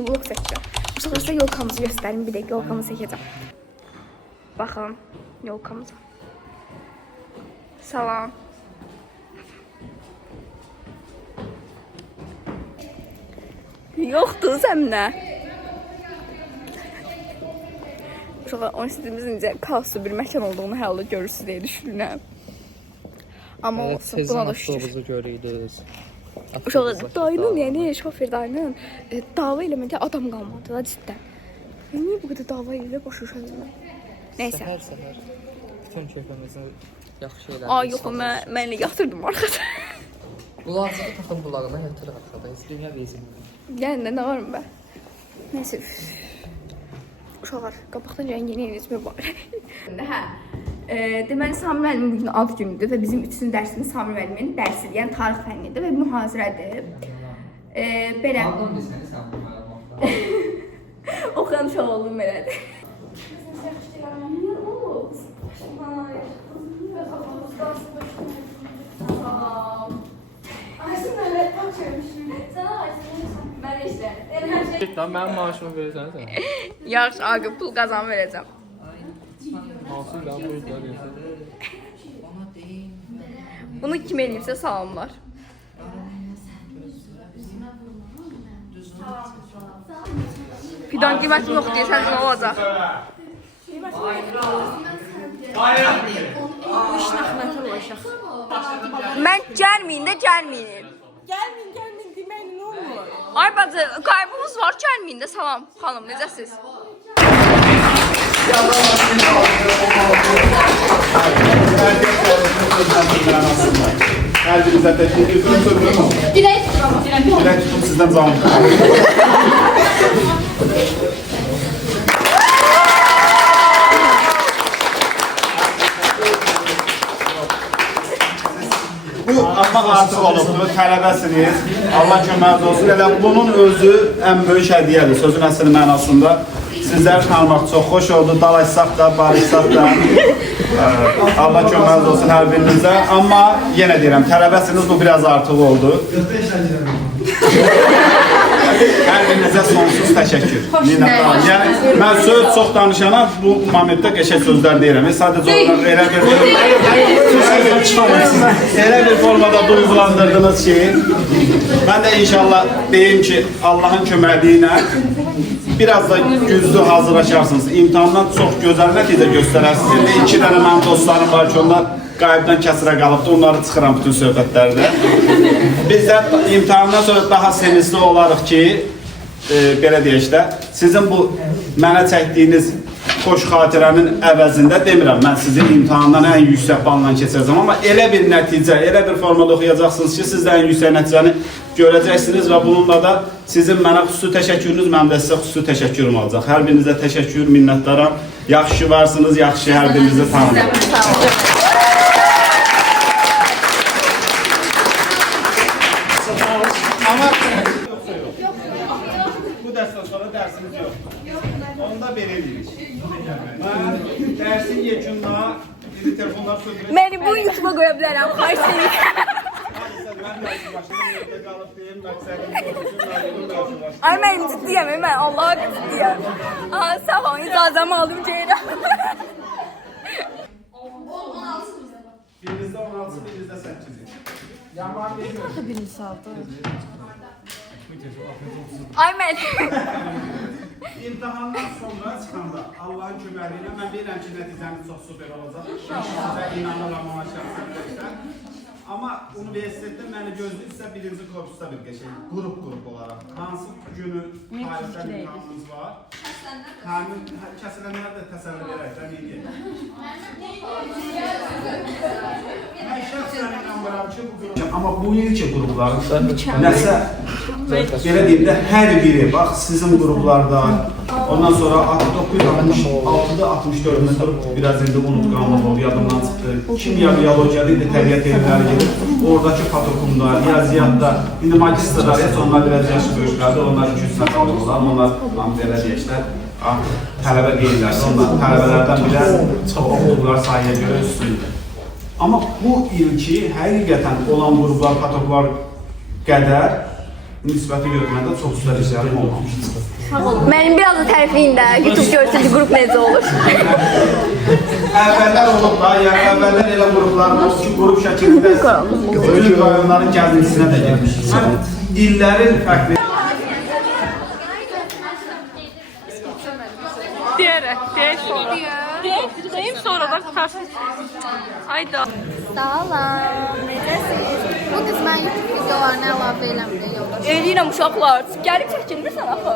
Vlog çəkəcəm. Bu sefer size yolkamızı göstereyim. Bir dakika yolkamızı çəkəcəm. Bakalım yolkamıza. Salam. Yoxdur səmnə. Uşaqlar, onun istədiyimiz necə kaoslu bir məkan olduğunu hər halda görürsünüz deyə düşünürəm. Amma olsun, buna da şükür. Görüydünüz. Uşaqlar, dayının, yəni şofer dayının dava eləmədə adam qalmadı da ciddən. Niyə bu qədər dava elə başa düşürəm? Nəysə. Səhər. Bütün köpəmizin yaxşı elədi. Ay yox, mən elə yatırdım arxada. Qulağınızı taxın qulağına yatır arxada. Heç dünya bezim. Yəni də nə var mı bə? Nəysə. Uşaqlar, qabaqdan rəngini eləcmə var. Hə. Deməli, Samir müəllimin bugün ad günüdür və bizim 3-cü dərsimiz Samir müəllimin dərsidir, yəni tarix fənnidir və mühazirədir. Belə. Oxuyan uşaq oldum belədir. Mənim maaşımı verirsən sən. Yaxşı, Aqib, pul qazan verəcəm. Nasıl ben bu yüzden Bunu kim eləyibsə salamlar. Fidan qiymətim yox deyəsən nə olacaq? Mən gəlməyin də gəlməyin. Gəlməyin deməyin nə olur? Ay bacı, qaybımız var, gəlməyin də salam xanım, necəsiz? Her birinize teşekkür ediyorum. Dilek tutun sizden zaman. Bu amma artıq olubdur, tələbəsiniz. Allah köməyiniz olsun. Elə bunun özü ən böyük hədiyyədir, sözün əsl mənasında. Sizləri tanımaq çox xoş oldu. Dalaşsaq da, barışsaq da. Allah köməyiniz olsun hər birinizdə. Amma yenə deyirəm, tələbəsiniz bu biraz artıq oldu. Hər birinizə sonsuz təşəkkür. Yəni, mən söz çox danışana bu momentdə qəşəng sözlər deyirəm. Sadəcə olaraq elə bir formada duyğulandırdınız ki, mən də inşallah deyim ki, Allahın köməkliyi ilə biraz da güclü hazırlaşarsınız. İmtahandan çox gözəl nəticə göstərərsiniz. İndi 2 dənə mənim dostlarım var ki, onlar qaybdan kəsirə qalıbdır. Onları çıxıram bütün söhbətlərdə. Biz də imtahandan sonra daha sevincli olarıq ki, belə deyək də, sizin bu mənə çəkdiyiniz xoş xatirənin əvəzində demirəm, mən sizin imtahandan ən yüksək balla keçəcəm, amma elə bir nəticə, elə bir formada oxuyacaqsınız ki, siz də ən yüksək nəticəni görəcəksiniz və bununla da sizin mənə xüsusi təşəkkürünüz, mənim də sizə xüsusi təşəkkürüm olacaq. Hər birinizə təşəkkür, minnətdaram. Yaxşı varsınız, yaxşı hər birinizi tanıyın. Bu dərsdən sonra dərsimiz yoxdur. Onda belə edirik. Mən dərsin yekununa telefonlar söndürək. Məni bu YouTube'a qoya bilərəm, xahiş edirəm. Mən dərsi başladım, yerdə qalıb deyim, məqsədim Ay mənim ciddiyəm, mən Allah'a ciddiyəm. Sağ olun, icazəmi aldım geyirəm. Birinizdə 16, birinizdə 8. Axı birinci saldı. Ay mən. İmtahandan sonra çıxanda Allahın köməyi ilə mən bilirəm ki, nəticəniz çox super olacaq. Sizə inanıram ona şəxsən. Amma universitetdə məni gözləyirsə birinci kursda bir qəşəng qrup olaraq hansı günü tarixdən imtahanımız var? Həmin kəsilənlər də təsəvvür edək də neydi? Mən şəxsən inanmıram ki, bu qrup. Amma bu ilki qrupların nəsə belə deyim də hər biri, bax sizin qruplarda, ondan sonra 966-da 64-də durub biraz indi unutqanlıq oldu, yadımdan çıxdı. Kimya, biyologiyada indi təbiət elmləri gedir. Oradakı patokumda, riyaziyyatda, indi magistrlar, onlar biraz yaşı böyüklərdir, onlar 200 sənət alırlar, onlar belə deyəklər, artıq tələbə deyirlər, onlar tələbələrdən biraz çox oxudular sayıya görə üstündür. Amma bu ilki həqiqətən olan qruplar, patoklar qədər nisbəti götürəndə çox üstəliklərim olmamışdır. Mənim biraz da tərifləyin də, YouTube görsün ki, qrup necə olur. Əvvəllər olub da, yəni əvvəllər elə qruplar olub ki, qrup şəklində böyük rayonların gəzintisinə də girmişik. İllərin fərqli. Deyim sonra da tutarsın. Hayda. Salam, necəsiniz? Bu qız mən YouTube videolarını əlavə eləmirəm yolda. Eləyirəm uşaqlar, gəlib çəkindirsən axı.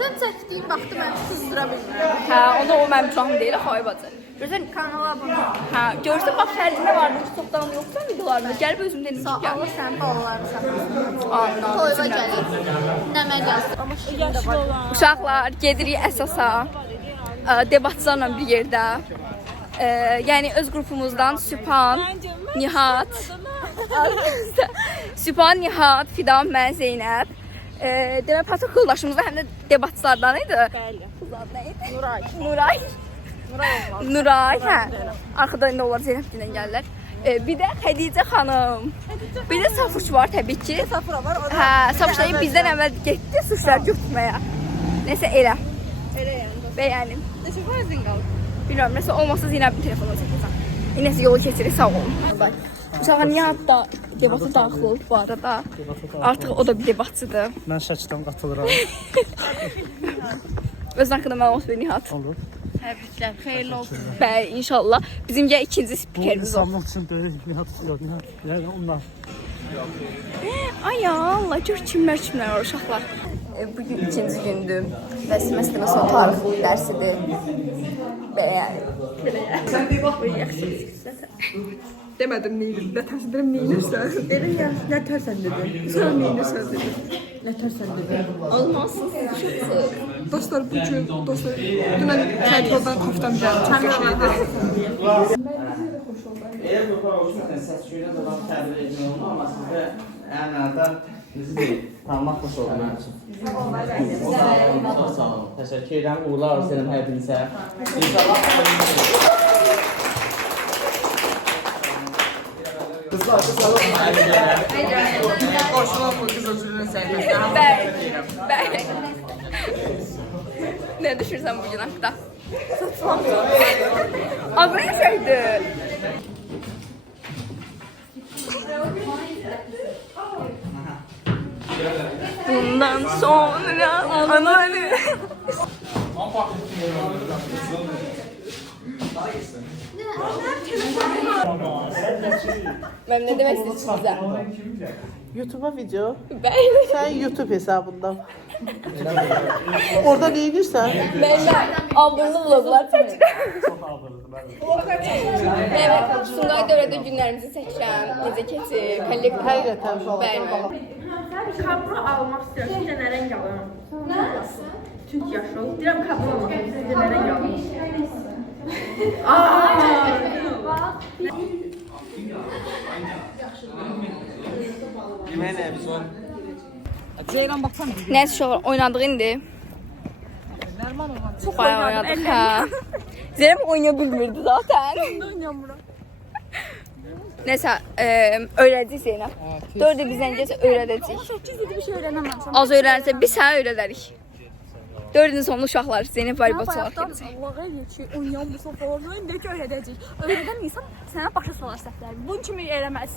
Sən çəkdiyin vaxtı mən susdura bilmirəm. Hə, onda o mənim uşağım deyil, axı ay bacı. Görsən, Kanala abunə ol. hə, görsən bax şərcində vardı ki, çoxdan yoxsa videolarında, gəlib özüm dedim ki, gəl. Allah sənin balalarını saxlasın. Anladım. Toyva gəlir. Nəmə gəlsin. Amma yaşlı olan. Uşaqlar, gedirik əsasa, debatçılarla bir yerdə. Yəni öz qrupumuzdan Sübhan, Nihat, Sübhan, Nihat, Fidan, mən, Zeynəb. Demək, protokoldaşımız da həm də debatçılardan idi. Bəli. Nuray. Nuray. Nuray, hə. Arxada indi onlar Zeynəb ilə gəlirlər. Bir də Xədicə xanım. Bir də Safuş var təbii ki. Safura var. Hə, Safuş da bizdən əvvəl getdi suşlar götürməyə. Nəsə elə. Elə yəni. Bəyənim. Neçə faizin qaldı? Bilmiyorum, nəsə olmasa Zeynəbin telefonuna çəkəcəm. Nəsə yolu keçirik, sağ olun. Uşağa Nihat da debata daxil olub bu arada. Artıq o da bir debatçıdır. Mən Şəkidən qatılıram. Öz haqqında məlumat ver Nihat. Olur. Təbriklər, xeyirli olsun. Bəli, inşallah. Bizimcə ikinci Bu spikerimiz o. insanlıq üçün böyük Nihat yox, Nihat. Yəni onlar. Ay ya, Allah, gör kimlər var uşaqlar. Bugün ikinci gündür və semestrın son tarix dərsidir. Belə. Sən bir bax, belə yaxşı. Demədim neyim, nə tərsən neyinirsən? Dedim ya, nə tərsən dedim. Sən neyinirsən dedim. Nə tərsən dedim. Olmazsın, şıksın. Dostlar, bugün, dostlar, dünən Kayboldan koftam gəldi, çox qəşəydi. Eğer bu kadar olursa səs şöyle de bak təbir etmiyor ama sizə ənada bizi deyil, tanımaq xoş oldu mənim üçün. Çox sağ olun. Təşəkkür edirəm. Uğurlar olsun hər birinizə. İnşallah Bəli. Nə düşünürsən bugün haqqda? Adı nə şeydir? Bundan sonra ananı. Mən nə demək istəyirəm sizə? YouTube'a video. Bəli. Sen YouTube hesabından. Orada ne girsen? Mən aldığımda vloglar çəkirəm. Mən Sungay dövrədə günlərimizi çəkirəm, necə keçir, kollektiv. Həqiqətən şu Bəli. Kablo almaq istəyirəm. Sizə nə rəng alım? Türk yaşıl. Deyirəm kablo almaq istəyirəm. Sizə nə rəng alım? Ceylan baxsana. Nəysə uşaqlar oynadıq indi. Çox bayağı oynadık, hə. Zeynep oynaya bilmirdi zaten. Nəysə, öyrədəcək Zeynep. 4 il bizdən gəlsə öyrədəcək. 8 idi bir şey öyrənəməmişəm. Az öyrənirsə biz sənə öyrədərik. 4 ilin sonunda uşaqlar Zeynep voleybol çalar gedəcək. Allah'a geçiyor. Oynayan bu sofalarını öndəki öyrədəcək. Öyrədən insan sənə başa salar səhvləri. Bunun kimi eləməz.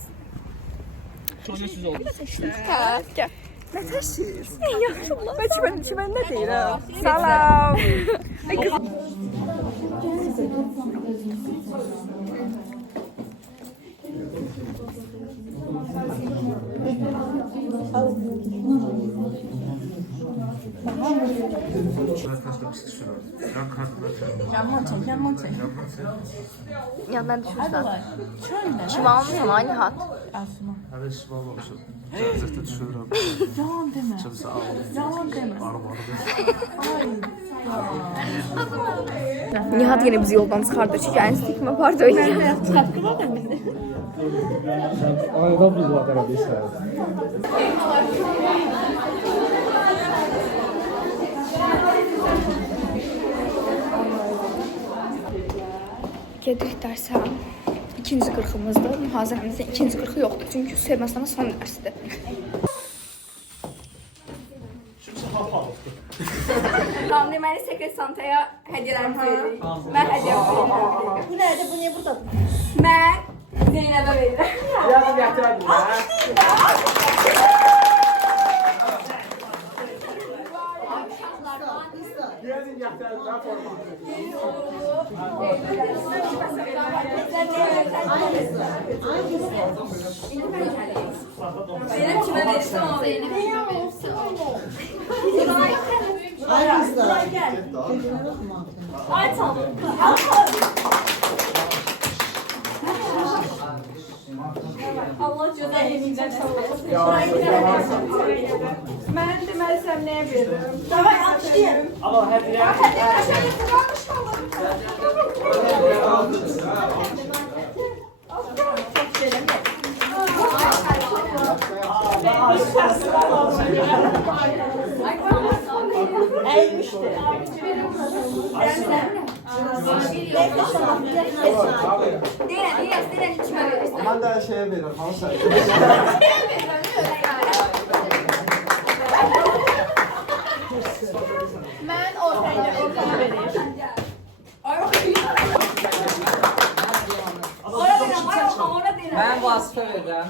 Hə, gəl. Nətəsiz? Yaxşı olar. Mən nə deyirəm? Salam. Yanman çək. Yandan düşürsən. Kim almışsan ay Nihat? Hələ işbal olmuşum. Cəzətdə düşürəm. Yalan demə. Kimsə ağlayır. Yalan demə. Nihat yine bizi yoldan çıxardı çünkü aynı stigma vardı öyle. Ayda bir var qarabıysa. Gedirik dərsə. İkinci qırxımızdır. Mühazirəmizdə ikinci qırxı yoxdur çünkü Sevməstanın son dərsidir. Tamam, deməli Secret Santa'ya hədiyyələrimizi veririk. Mən hədiyyəmi verirəm. Bu nədir? Bu niyə burada? Mən Zeynəbə verirəm. Yazın gətirədim mən. Yazın gətirədim mən formatı. Zeynəb kimə verirsən o Zeynəb? Ay tamam. Allah cəzayirində çalmasın. Mən deməli sən nəyə verirəm? Davay alışlayın. Ama hediye. Eğilmişti. Deyən kimə verirsən? Ben de şeye veririm. Hansı? Mən ortaya vereyim. Ora deyirəm. Mən vasifə verirəm.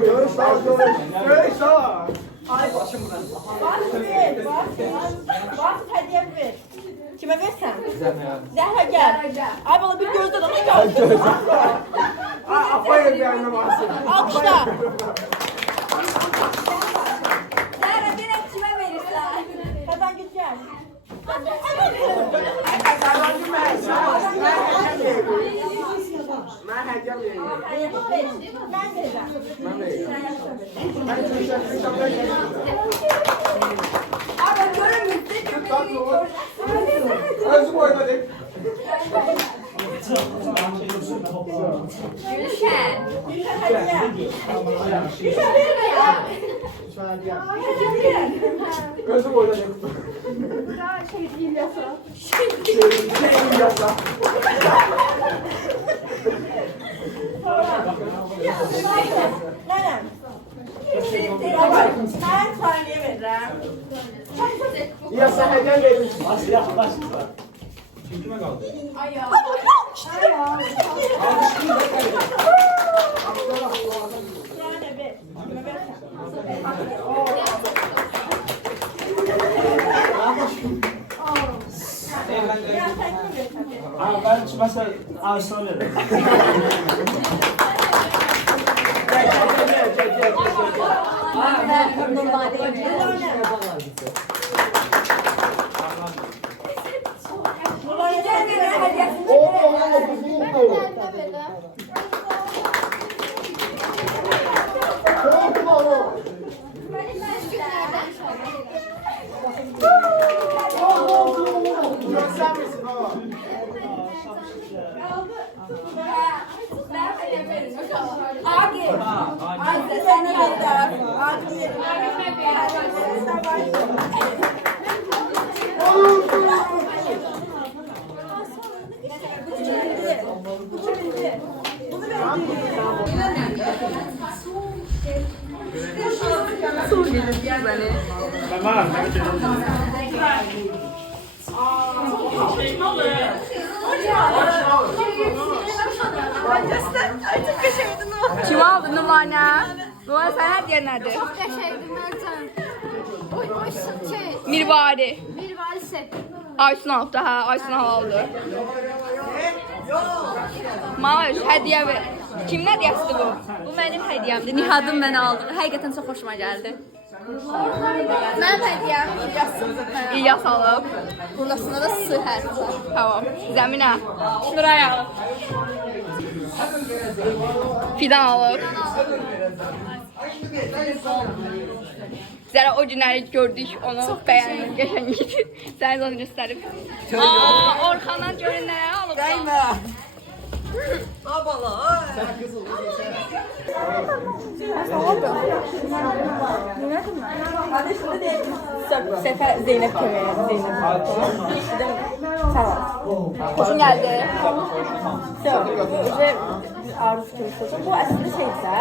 Görüş sağ ol. Görüş sağ ol. Bak hediye ver. Kime versen? Zəhra gel. Ay bana bir gözden onu gör. Aferin bir annem alsın. Alkışla. Zəhra, deyən kimə verirsən? Kazan git gel. Ben hediye vereyim. Ben vereceğim. Ben vereyim. Abi görün Özüm oynadık. Gülşen. Gülşen hediye. Gülşen verin ya. Özüm oynadık. Şey değil yasa. Şey yasa. Nenem. Ben saniye veririm. Yasa hediye vermiş. Ay ya. Yani ver. Kime versen. Ya sen kime versen? Ben mesela ağaçtan veririm. Kim aldı numara? Numara sen her yer nerede? Çok teşekkür ederim. Oy şey. Mirvari. Bir valse. Aysun aldı ha, Aysun aldı. Maaş, hediye ver. Kimin hediyesidir bu? Bu benim hediyemdir. Nihadım ben aldım. Həqiqətən çox xoşuma gəldi. Mənim hədiyəm İlyas alıb. Burasında da su hərfi var. Tamam. Zəminə. Şuraya al. Fidan alıb. Zərə o günləri gördük, onu bəyəndim, qəşəng idi. Səni onu göstərib. Orxandan görün nəyə alıb? Dəymə. Sefer Zeynep köye. Zeynep. Xoşun gəldi. aruz kimi seçin. Bu əslində şeysə,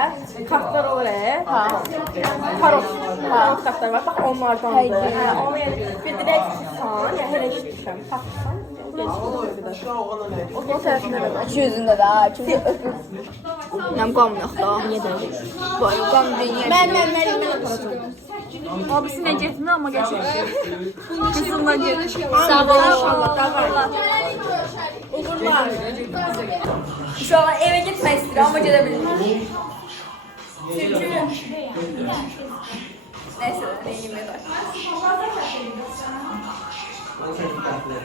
kartlar o tarot kartlar var. Bax onlardandır. Hə, onu yəni bir dirək çıxsan, yəni elə işləyirəm. Baxsan, o tərəfində də var. İki yüzündə də, kimsə öpür. Nəm qanım yox da. Niyə də? Vay, qanım dünya. Mən aparacağım. Abisine getmə, amma gətir. Qızından get. Sağ ol inşallah. Davranlar. Uğurlar. Uşaqlar evə getmək istəyir, amma gedə bilmir. Çünki nəysə, nə yemək var.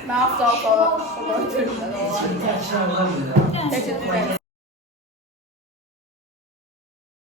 Mən hafta sonra oturmuşam. Təcrübə.